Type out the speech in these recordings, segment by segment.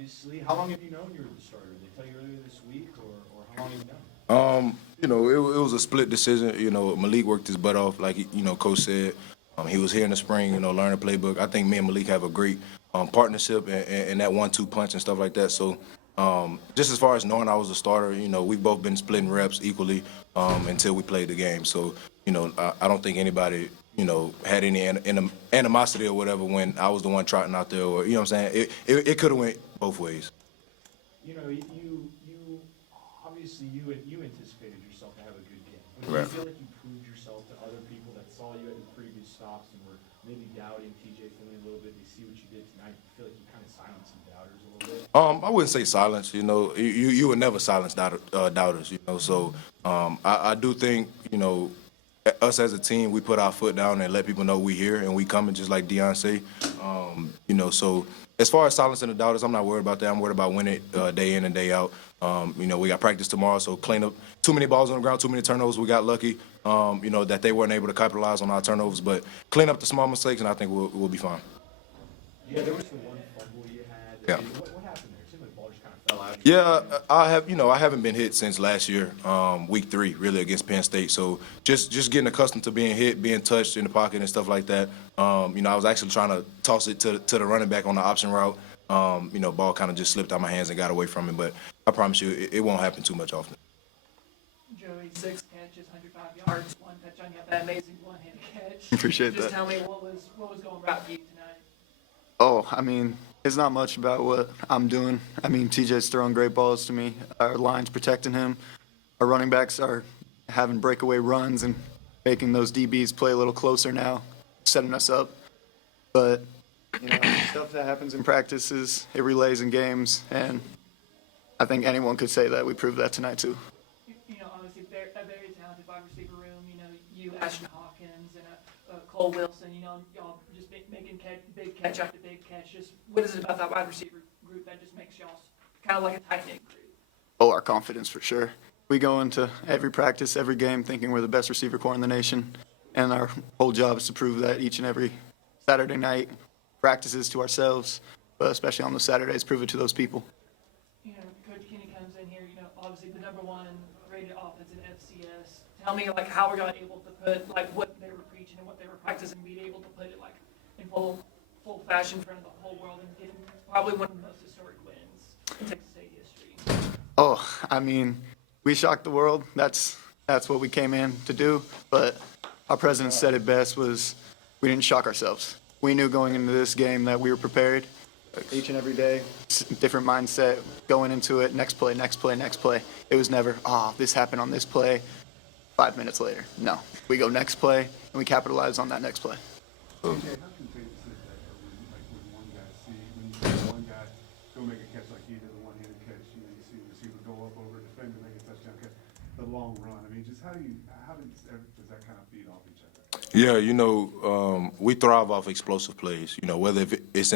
obviously. How long have you known you were the starter? Did they tell you earlier this week, or how long have you known? It was a split decision. Malik worked his butt off, like Coach said. He was here in the spring, learning the playbook. I think me and Malik have a great partnership and that 1-2 punch and stuff like that. So, just as far as knowing I was a starter, we've both been splitting reps equally until we played the game. So, I don't think anybody, had any animosity or whatever when I was the one trotting out there, or what I'm saying. It could have went both ways. You obviously you anticipated yourself to have a good game. But do Right. you feel like you proved yourself to other people that saw you at your previous stops and were maybe doubting TJ Finley a little bit? They see what you did tonight. You feel like you kind of silenced some doubters a little bit. I wouldn't say silence. You would never silence doubters. So I do think us as a team, we put our foot down and let people know we here and we coming, just like Deion say. So as far as silencing the doubters, I'm not worried about that. I'm worried about winning day in and day out. We got practice tomorrow, so clean up too many balls on the ground, too many turnovers. We got lucky, that they weren't able to capitalize on our turnovers, but clean up the small mistakes, and I think we'll be fine. Yeah, there was the one fumble you had. Yeah. What happened there? It seemed like the ball just kind of fell out. Yeah, I haven't been hit since last year, week 3, really, against Penn State. So just getting accustomed to being hit, being touched in the pocket and stuff like that. I was actually trying to toss it to the running back on the option route. Ball kind of just slipped out my hands and got away from me. But I promise you, it won't happen too much often. Joey, 6 catches, 105 yards, 1 touchdown. You have that amazing one-handed catch. Appreciate Just that. tell me what was going right for you tonight. Oh, I mean, it's not much about what I'm doing. I mean, TJ's throwing great balls to me. Our line's protecting him. Our running backs are having breakaway runs and making those DBs play a little closer now, setting us up. But, stuff that happens in practices, it relays in games, and I think anyone could say that we proved that tonight too. Obviously, a very talented wide receiver room. You, Ashton Hawkins, and Cole Wilson. Y'all just making big catch after big catch. Just what is it about that wide receiver group that just makes y'all kind of like a tight knit group? Oh, our confidence for sure. We go into every practice, every game thinking we're the best receiver corps in the nation, and our whole job is to prove that each and every Saturday night, practices to ourselves, but especially on those Saturdays, prove it to those people. Coach Kenny comes in here. Obviously the #1 rated offense in FCS. Tell me how were y'all able to put what they were preaching and what they were practicing, being able to put it in full fashion in front of the whole world and getting probably one of the most historic wins in Texas State history. Oh, I mean, we shocked the world. That's what we came in to do. But our president said it best was we didn't shock ourselves. We knew going into this game that we were prepared each and every day, different mindset going into it, next play, next play, next play. It was never, this happened on this play, 5 minutes later. No, we go next play and we capitalize on that next play. TJ, how contagious is that when one guy when you see one guy go make a catch like he did, a one-handed catch, you see the receiver go up over a defender, make a touchdown catch, the long run. I mean, just how does that kind of feed off each other? Yeah, we thrive off explosive plays. Whether it's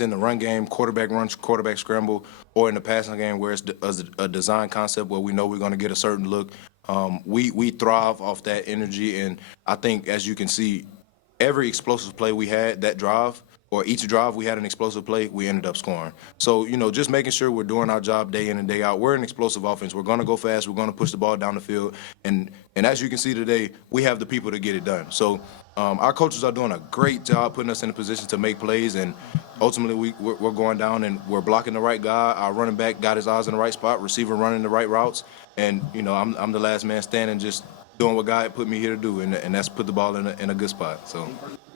in the run game, quarterback run, quarterback scramble, or in the passing game where it's a design concept where we know we're going to get a certain look. We thrive off that energy, and I think as you can see, every explosive play we had, that drive, or each drive we had an explosive play, we ended up scoring. So, just making sure we're doing our job day in and day out. We're an explosive offense. We're going to go fast. We're going to push the ball down the field. And as you can see today, we have the people to get it done. So our coaches are doing a great job putting us in a position to make plays. And ultimately, we're going down and we're blocking the right guy. Our running back got his eyes in the right spot, receiver running the right routes. And, I'm the last man standing just doing what God put me here to do, and that's put the ball in a good spot. So.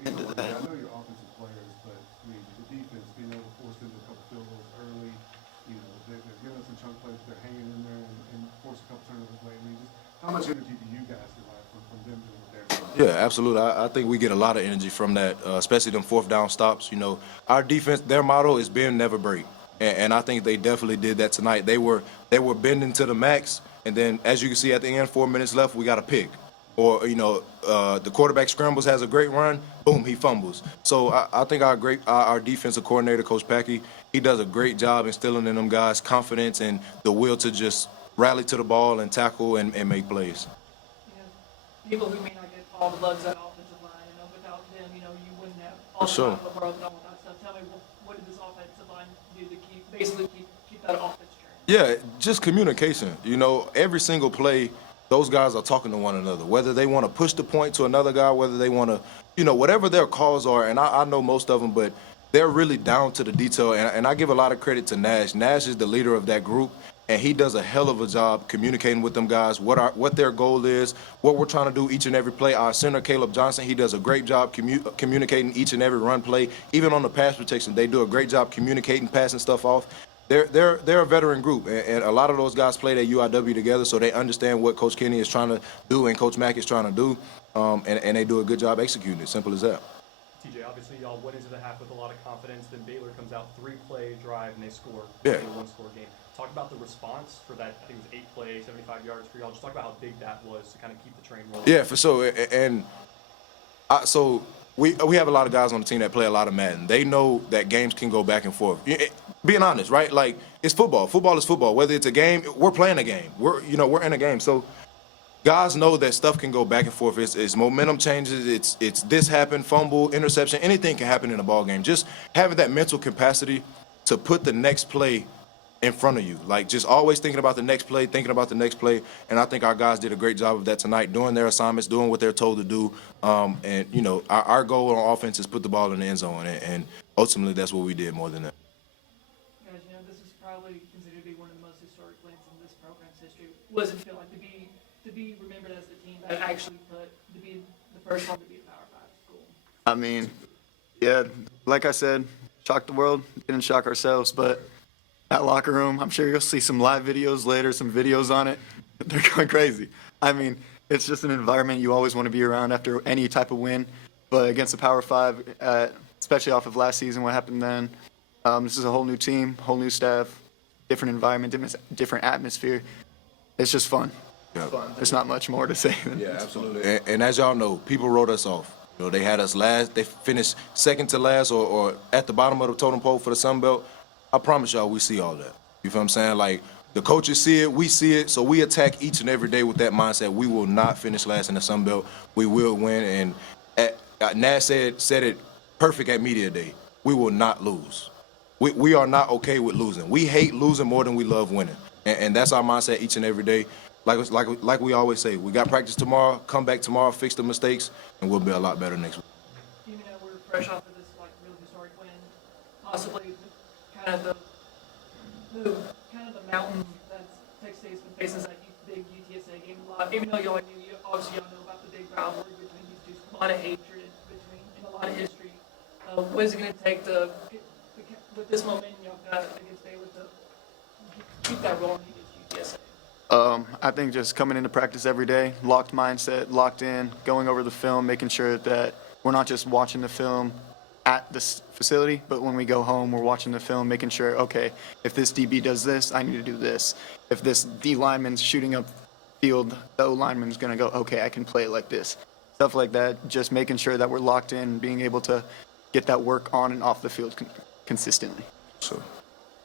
I know you're offensive players, but I mean, the defense being able to force into a couple field goals early, they're giving us some chunk plays, they're hanging in there and force a couple turnovers late. I mean, just how much energy do you guys derive from them doing what they're doing? Yeah, absolutely. I think we get a lot of energy from that, especially them fourth down stops. Our defense, their motto is bend, never break, and I think they definitely did that tonight. They were bending to the max, and then as you can see at the end, 4 minutes left, we got a pick. Or, the quarterback scrambles, has a great run, boom, he fumbles. So I think our defensive coordinator, Coach Packey, he does a great job instilling in them guys confidence and the will to just rally to the ball and tackle and make plays. People who may not get all the loves at offensive line, without them, you wouldn't have all For sure. the world and all that stuff. Tell me, what did this offensive line do to keep that offense trained? Yeah, just communication. You know, every single play, those guys are talking to one another. Whether they want to push the point to another guy, whether they want to, you know, whatever their calls are, and I know most of them, but they're really down to the detail. And I give a lot of credit to Nash. Nash is the leader of that group, and he does a hell of a job communicating with them guys what their goal is, what we're trying to do each and every play. Our center, Caleb Johnson, he does a great job communicating each and every run play. Even on the pass protection, they do a great job communicating, passing stuff off. They're a veteran group, and a lot of those guys played at UIW together, so they understand what Coach Kenny is trying to do and Coach Mack is trying to do, and they do a good job executing it. Simple as that. TJ, obviously y'all went into the half with a lot of confidence. Then Baylor comes out 3-play drive and they score. Yeah. A one-score game. Talk about the response for that. I think it was 8 plays, 75 yards for y'all. Just talk about how big that was to kind of keep the train rolling. Yeah, for sure. And so we have a lot of guys on the team that play a lot of Madden. They know that games can go back and forth. Being honest, right? Like, it's football. Football is football. Whether it's a game, we're playing a game. We're in a game. So guys know that stuff can go back and forth. It's momentum changes. It's this happened, fumble, interception. Anything can happen in a ball game. Just having that mental capacity to put the next play in front of you. Like, just always thinking about the next play, And I think our guys did a great job of that tonight, doing their assignments, doing what they're told to do. And, you know, our goal on offense is put the ball in the end zone. And ultimately, that's what we did more than that. Guys, you know, this is probably considered to be one of the most historic wins in this program's history. What does it feel like to be remembered as the team that actually to be the first one to be a Power 5 school? I mean, yeah, like I said, shocked the world, didn't shock ourselves, but that locker room, I'm sure you'll see some live videos later, some videos on it. They're going crazy. I mean, it's just an environment you always want to be around after any type of win. But against the Power 5, especially off of last season, what happened then, this is a whole new team, whole new staff, different environment, different atmosphere. It's just fun. Yeah. There's not much more to say than Yeah, absolutely. And as y'all know, people wrote us off. You know, they had us last. They finished second to last or at the bottom of the totem pole for the Sun Belt. I promise y'all, we see all that. You feel what I'm saying? Like, the coaches see it, we see it, so we attack each and every day with that mindset. We will not finish last in the Sun Belt. We will win. And Nash said it perfect at Media Day. We will not lose. We are not okay with losing. We hate losing more than we love winning. And that's our mindset each and every day. Like we always say, we got practice tomorrow, come back tomorrow, fix the mistakes, and we'll be a lot better next week. You know, we're fresh off of this really historic win, possibly kind of the mountain that Texas State's been facing that big UTSA game a lot. Even though obviously y'all know about the big rivalry between these two, a lot of hatred and a lot of history. What is it going to take with this momentum y'all got against Baylor to keep that rolling against UTSA? I think just coming into practice every day, locked mindset, locked in, going over the film, making sure that we're not just watching the film at this facility, but when we go home, we're watching the film, making sure, okay, if this DB does this, I need to do this. If this D lineman's shooting up field, the O lineman's going to go, okay, I can play it like this. Stuff like that, just making sure that we're locked in, being able to get that work on and off the field consistently. So,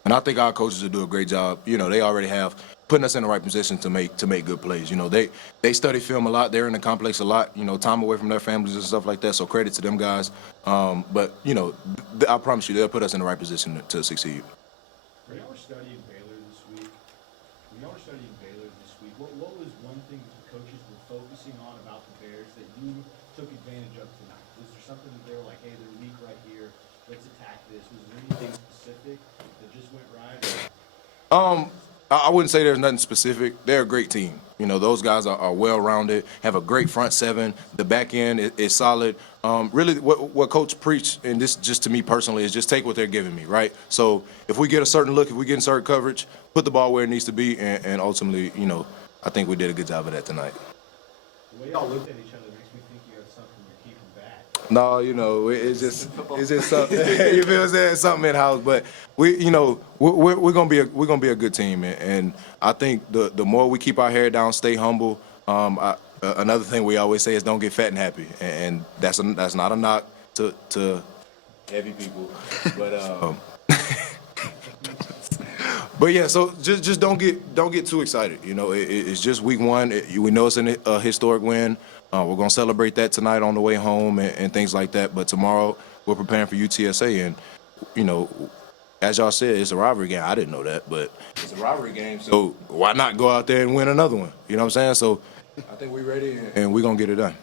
and I think our coaches will do a great job. You know, they already have putting us in the right position to make good plays. You know, they study film a lot. They're in the complex a lot. You know, time away from their families and stuff like that. So credit to them guys. But you know, I promise you, they'll put us in the right position to succeed. When y'all were studying Baylor this week, what was one thing that the coaches were focusing on about the Bears that you took advantage of tonight? Was there something that they were like, hey, they're weak right here, let's attack this? Was there anything specific that just went right? I wouldn't say there's nothing specific. They're a great team. You know, those guys are well-rounded, have a great front seven. The back end is solid. Really, what Coach preached, and this just to me personally, is just take what they're giving me, right? So if we get a certain look, if we get in certain coverage, put the ball where it needs to be, and ultimately, you know, I think we did a good job of that tonight. The way y'all looked at each other makes me think you have something you're keeping back. No, you know, it's just something. You feel what I'm saying? Something in house, but we're gonna be a good team, and I think the more we keep our hair down, stay humble. Another thing we always say is don't get fat and happy, and that's not a knock to heavy people, but but yeah, so just don't get too excited. You know, it's just week one. We know it's a historic win. We're gonna celebrate that tonight on the way home and things like that. But tomorrow we're preparing for UTSA, and you know, as y'all said, it's a rivalry game. I didn't know that, but it's a rivalry game. So why not go out there and win another one? You know what I'm saying? So I think we're ready and we're gonna get it done.